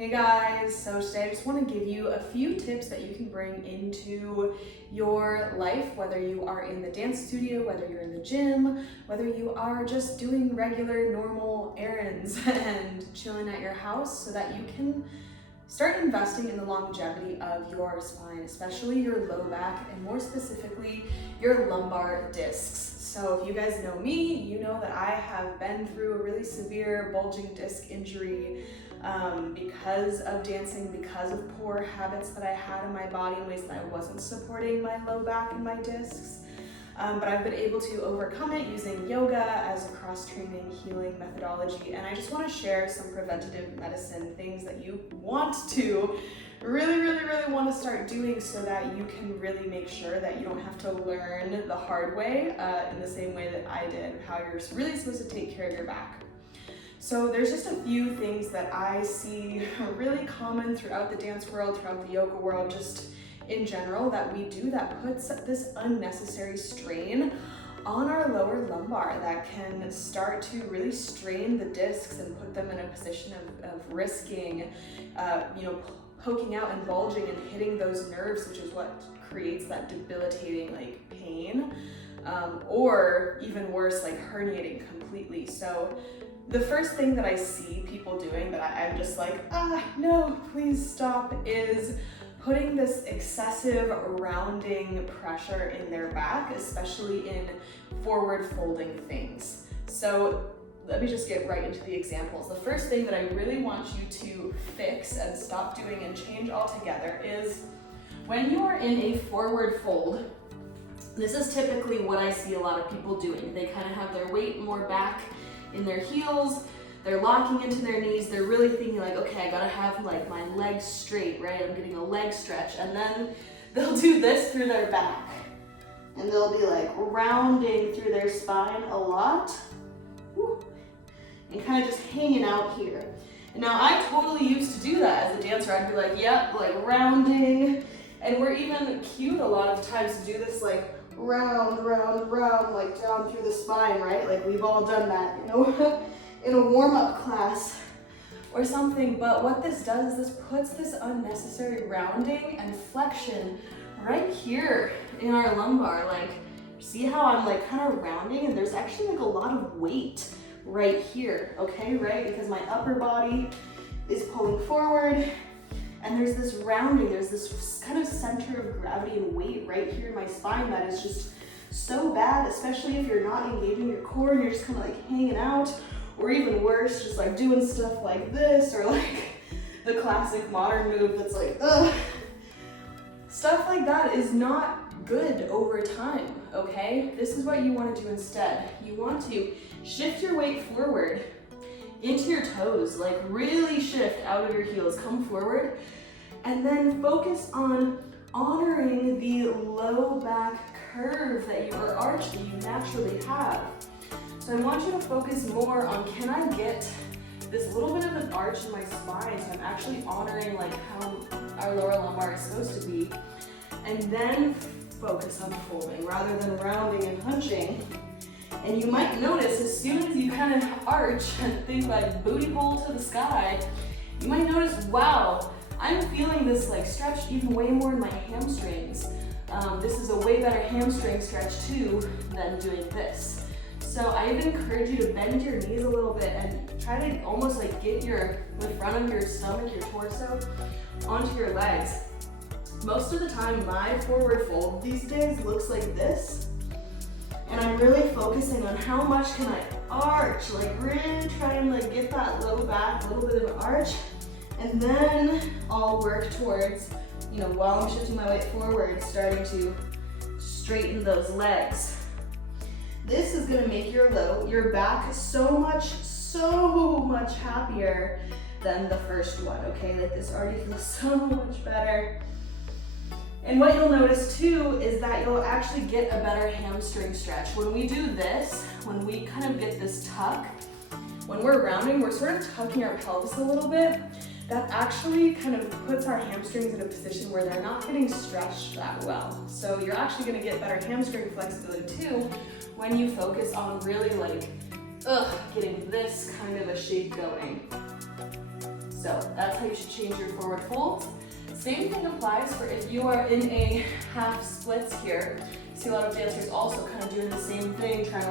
Hey guys, so today I just want to give you a few tips that you can bring into your life, whether you are in the dance studio, whether you're in the gym, whether you are just doing regular normal errands and chilling at your house, so that you can start investing in the longevity of your spine, especially your low back and more specifically your lumbar discs. So if you guys know me, you know that I have been through a really severe bulging disc injury because of dancing, because of poor habits that I had in my body in ways that I wasn't supporting my low back and my discs. But I've been able to overcome it using yoga as a cross-training healing methodology. And I just want to share some preventative medicine things that you want to really want to start doing so that you can really make sure that you don't have to learn the hard way in the same way that I did, how you're really supposed to take care of your back. So there's just a few things that I see really common throughout the dance world, throughout the yoga world, just in general, that we do that puts this unnecessary strain on our lower lumbar that can start to really strain the discs and put them in a position of risking, poking out and bulging and hitting those nerves, which is what creates that debilitating pain, or even worse, herniating completely. So the first thing that I see people doing that I'm just no, please stop, is putting this excessive rounding pressure in their back, especially in forward folding things. So let me just get right into the examples. The first thing that I really want you to fix and stop doing and change altogether is when you are in a forward fold. This is typically what I see a lot of people doing. They kind of have their weight more back in their heels, they're locking into their knees, they're really thinking okay, I gotta have my legs straight, right? I'm getting a leg stretch, and then they'll do this through their back. And they'll be rounding through their spine a lot. Woo, and kind of just hanging out here. And now I totally used to do that as a dancer. I'd be yep, rounding. And we're even cued a lot of times to do this round, down through the spine, right? We've all done that, in a warm-up class or something. But what this does is this puts this unnecessary rounding and flexion right here in our lumbar. See how I'm kind of rounding, and there's actually a lot of weight right here, okay, right? Because my upper body is pulling forward, and there's this rounding, there's this kind of center of gravity and weight right here in my spine that is just so bad, especially if you're not engaging your core and you're just kind of hanging out, or even worse, just doing stuff like this, or the classic modern move that's ugh. Stuff like that is not good over time, okay? This is what you want to do instead. You want to shift your weight forward into your toes, really shift out of your heels, come forward, and then focus on honoring the low back curve that you, or arch that you naturally have. So I want you to focus more on, can I get this little bit of an arch in my spine, so I'm actually honoring how our lower lumbar is supposed to be, and then focus on folding rather than rounding and hunching. And you might notice as soon as you kind of arch and think booty hole to the sky, you might notice, wow, I'm feeling this stretch even way more in my hamstrings. This is a way better hamstring stretch too than doing this. So I would encourage you to bend your knees a little bit and try to almost get the front of your stomach, your torso, onto your legs. Most of the time, my forward fold these days looks like this. And I'm really focusing on how much can I arch, really try and get that low back, a little bit of an arch. And then I'll work towards, while I'm shifting my weight forward, starting to straighten those legs. This is gonna make your back so much happier than the first one, okay? This already feels so much better. And what you'll notice too is that you'll actually get a better hamstring stretch. When we do this, when we kind of get this tuck, when we're rounding, we're sort of tucking our pelvis a little bit. That actually kind of puts our hamstrings in a position where they're not getting stretched that well. So you're actually gonna get better hamstring flexibility too when you focus on really getting this kind of a shape going. So that's how you should change your forward folds. Same thing applies for if you are in a half splits here. You see a lot of dancers also kind of doing the same thing, trying to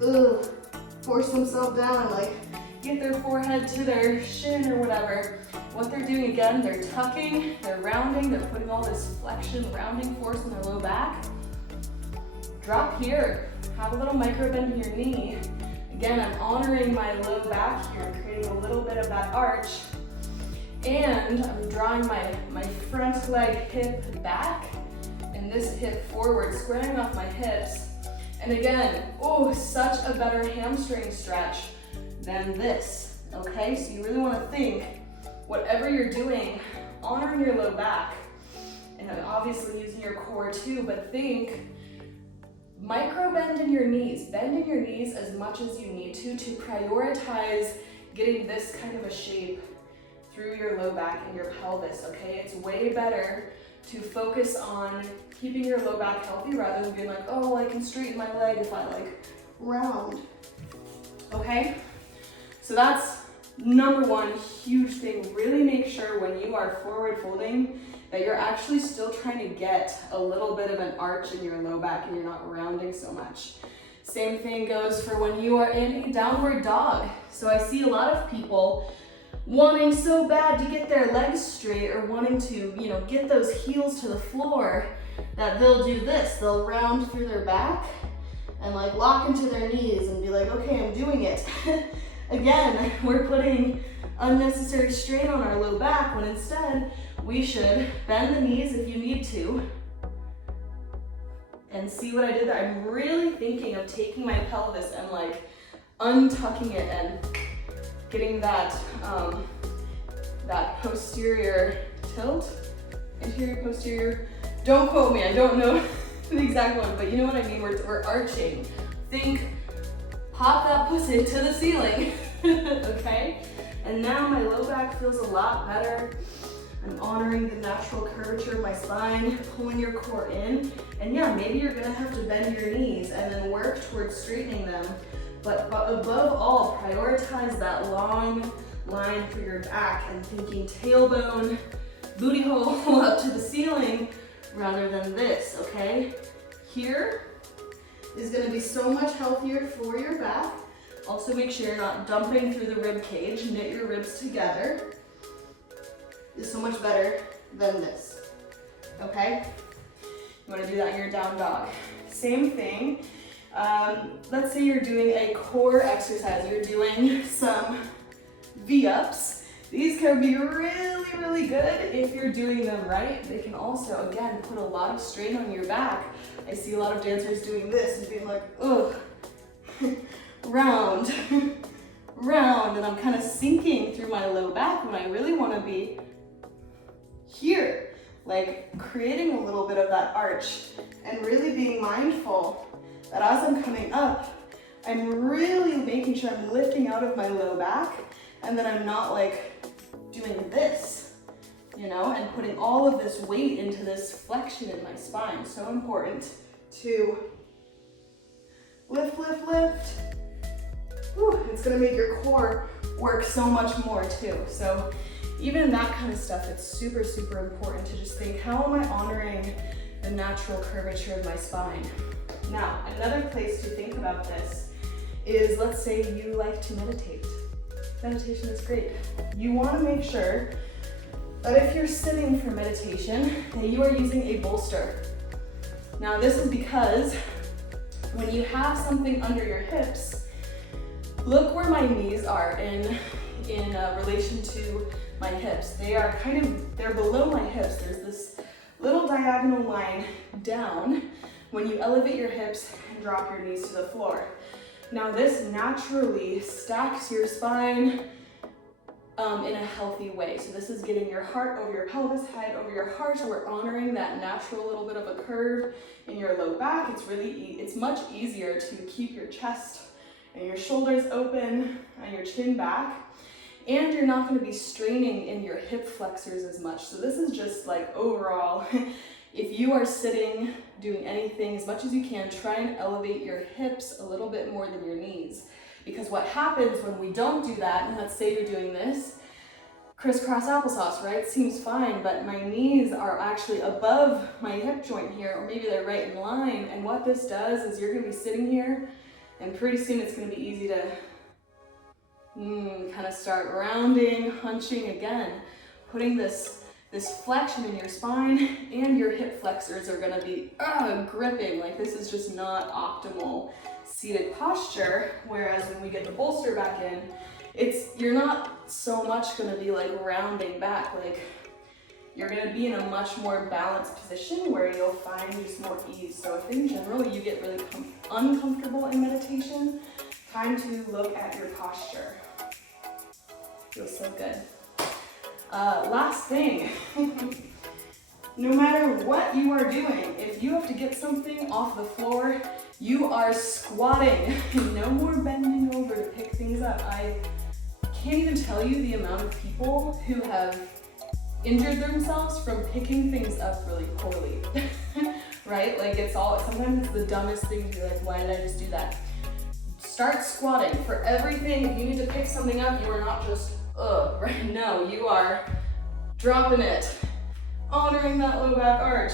like, force themselves down and like get their forehead to their shin or whatever. What they're doing again, they're tucking, they're rounding, they're putting all this flexion, rounding force in their low back. Drop here, have a little micro bend in your knee. Again, I'm honoring my low back here, creating a little bit of that arch. And I'm drawing my front leg hip back and this hip forward, squaring off my hips. And again, oh, such a better hamstring stretch than this, okay? So you really wanna think, whatever you're doing, honoring your low back, and obviously using your core too, but think, micro bend in your knees. Bend in your knees as much as you need to prioritize getting this kind of a shape through your low back and your pelvis, okay? It's way better to focus on keeping your low back healthy rather than being like, oh, I can straighten my leg if I like round, okay? So that's number one huge thing. Really make sure when you are forward folding that you're actually still trying to get a little bit of an arch in your low back and you're not rounding so much. Same thing goes for when you are in a downward dog. So I see a lot of people wanting so bad to get their legs straight or wanting to, you know, get those heels to the floor that they'll do this. They'll round through their back and like lock into their knees and be like, okay, I'm doing it. Again, we're putting unnecessary strain on our low back when instead we should bend the knees if you need to. And see what I did there? I'm really thinking of taking my pelvis and like untucking it and getting that that posterior tilt, anterior, posterior. Don't quote me, I don't know the exact one, but you know what I mean, we're arching. Think, pop that pussy to the ceiling, okay? And now my low back feels a lot better. I'm honoring the natural curvature of my spine, pulling your core in. And yeah, maybe you're gonna have to bend your knees and then work towards straightening them. But above all, prioritize that long line through your back and thinking tailbone, booty hole up to the ceiling rather than this, okay? Here is gonna be so much healthier for your back. Also make sure you're not dumping through the rib cage. Knit your ribs together. Is so much better than this, okay? You wanna do that in your down dog. Same thing. Let's say you're doing a core exercise. You're doing some V-ups. These can be really, really good if you're doing them right. They can also, again, put a lot of strain on your back. I see a lot of dancers doing this and being like, ugh, round, round, and I'm kind of sinking through my low back when I really want to be here, like creating a little bit of that arch and really being mindful that as I'm coming up, I'm really making sure I'm lifting out of my low back and that I'm not like doing this, you know, and putting all of this weight into this flexion in my spine. So important to lift, lift, lift. Whew, it's gonna make your core work so much more too. So even that kind of stuff, it's super, super important to just think, how am I honoring the natural curvature of my spine? Now, another place to think about this is, let's say you like to meditate. Meditation is great. You want to make sure that if you're sitting for meditation, that you are using a bolster. Now, this is because when you have something under your hips, look where my knees are in relation to my hips. They're below my hips. There's this little diagonal line down when you elevate your hips and drop your knees to the floor. Now this naturally stacks your spine in a healthy way. So this is getting your heart over your pelvis, head over your heart. So we're honoring that natural little bit of a curve in your low back. It's much easier to keep your chest and your shoulders open and your chin back. And you're not going to be straining in your hip flexors as much. So this is just like overall, if you are sitting, doing anything, as much as you can, try and elevate your hips a little bit more than your knees. Because what happens when we don't do that, and let's say you're doing this, crisscross applesauce, right? Seems fine, but my knees are actually above my hip joint here, or maybe they're right in line. And what this does is you're gonna be sitting here, and pretty soon it's gonna be easy to kind of start rounding, hunching again, putting this flexion in your spine, and your hip flexors are gonna be gripping. Like, this is just not optimal seated posture, whereas when we get the bolster back in, you're not so much gonna be like rounding back. Like, you're gonna be in a much more balanced position where you'll find just more ease. So if in general you get really uncomfortable in meditation, time to look at your posture. Feels so good. Last thing, no matter what you are doing, if you have to get something off the floor, you are squatting. No more bending over to pick things up. I can't even tell you the amount of people who have injured themselves from picking things up really poorly, right? Like, sometimes it's the dumbest thing to be like, why did I just do that? Start squatting. For everything, if you need to pick something up, you are not just, right? No, you are dropping it, honoring that low back arch,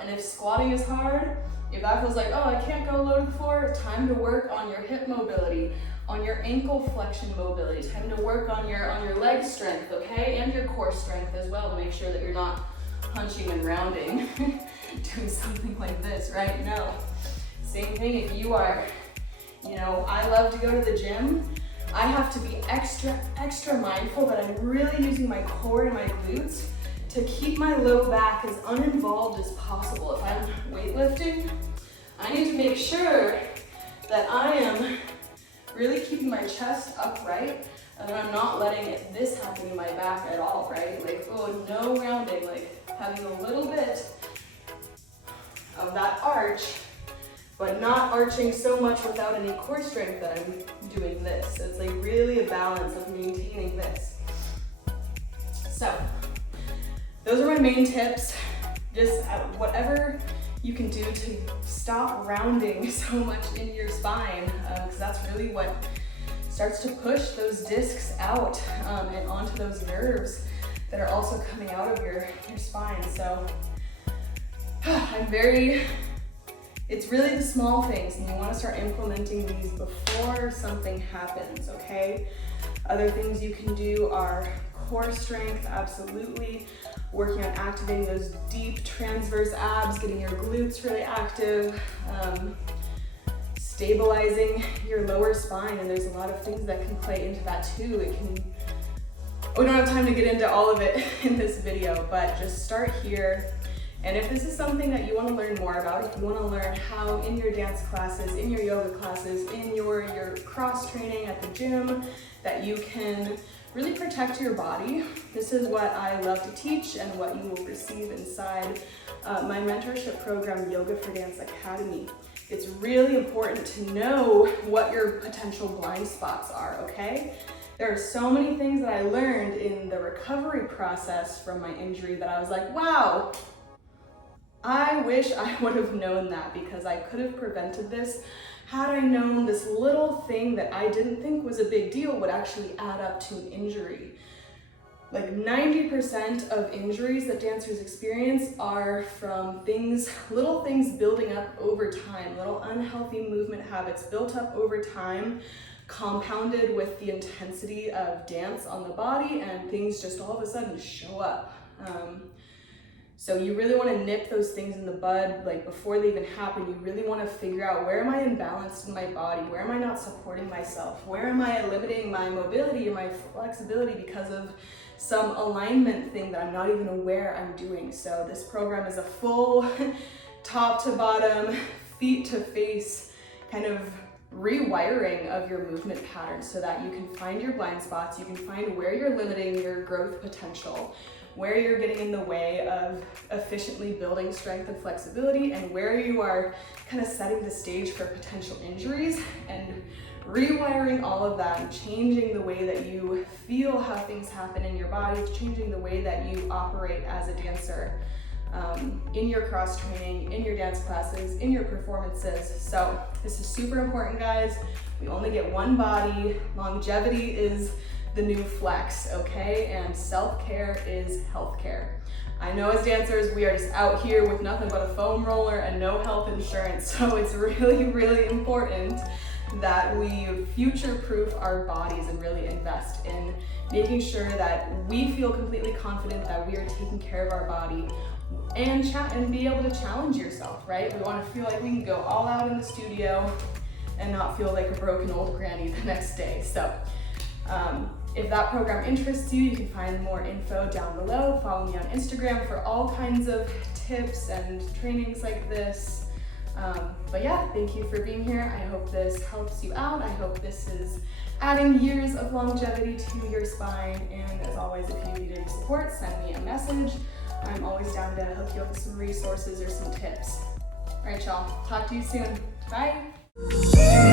and if squatting is hard, if that feels like, I can't go low to the floor, time to work on your hip mobility, on your ankle flexion mobility, time to work on your leg strength, okay? And your core strength as well, to make sure that you're not hunching and rounding, doing something like this, right? No. Same thing if you are, I love to go to the gym. I have to be extra mindful that I'm really using my core and my glutes to keep my low back as uninvolved as possible. If I'm weightlifting, I need to make sure that I am really keeping my chest upright and that I'm not letting this happen in my back at all, right? Like, no rounding, like having a little bit of that arch, but not arching so much without any core strength that I'm doing this. So it's like really a balance of maintaining this. So those are my main tips. Just whatever you can do to stop rounding so much in your spine, because that's really what starts to push those discs out and onto those nerves that are also coming out of your spine. So it's really the small things, and you want to start implementing these before something happens, okay? Other things you can do are core strength, absolutely. Working on activating those deep transverse abs, getting your glutes really active, stabilizing your lower spine, and there's a lot of things that can play into that too. We don't have time to get into all of it in this video, but just start here. And if this is something that you want to learn more about, if you want to learn how in your dance classes, in your yoga classes, in your cross training at the gym, that you can really protect your body, this is what I love to teach and what you will receive inside my mentorship program, Yoga for Dance Academy. It's really important to know what your potential blind spots are, okay? There are so many things that I learned in the recovery process from my injury that I was like, wow, I wish I would have known that, because I could have prevented this had I known this little thing that I didn't think was a big deal would actually add up to an injury. Like 90% of injuries that dancers experience are from little things building up over time, little unhealthy movement habits built up over time, compounded with the intensity of dance on the body, and things just all of a sudden show up. So you really want to nip those things in the bud, like before they even happen. You really want to figure out, where am I imbalanced in my body? Where am I not supporting myself? Where am I limiting my mobility or my flexibility because of some alignment thing that I'm not even aware I'm doing? So this program is a full top to bottom, feet to face kind of rewiring of your movement patterns so that you can find your blind spots, you can find where you're limiting your growth potential, where you're getting in the way of efficiently building strength and flexibility, and where you are kind of setting the stage for potential injuries, and rewiring all of that and changing the way that you feel how things happen in your body, changing the way that you operate as a dancer. in your cross training, in your dance classes, in your performances. So this is super important, guys. We only get one body. Longevity is the new flex, okay? And self-care is healthcare. I know as dancers, we are just out here with nothing but a foam roller and no health insurance. So it's really, really important that we future-proof our bodies and really invest in making sure that we feel completely confident that we are taking care of our body and be able to challenge yourself, right? We want to feel like we can go all out in the studio and not feel like a broken old granny the next day. So if that program interests you, you can find more info down below. Follow me on Instagram for all kinds of tips and trainings like this. But yeah, thank you for being here. I hope this helps you out. I hope this is adding years of longevity to your spine. And as always, if you need any support, send me a message. I'm always down to hook you up with some resources or some tips. All right, y'all. Talk to you soon. Bye.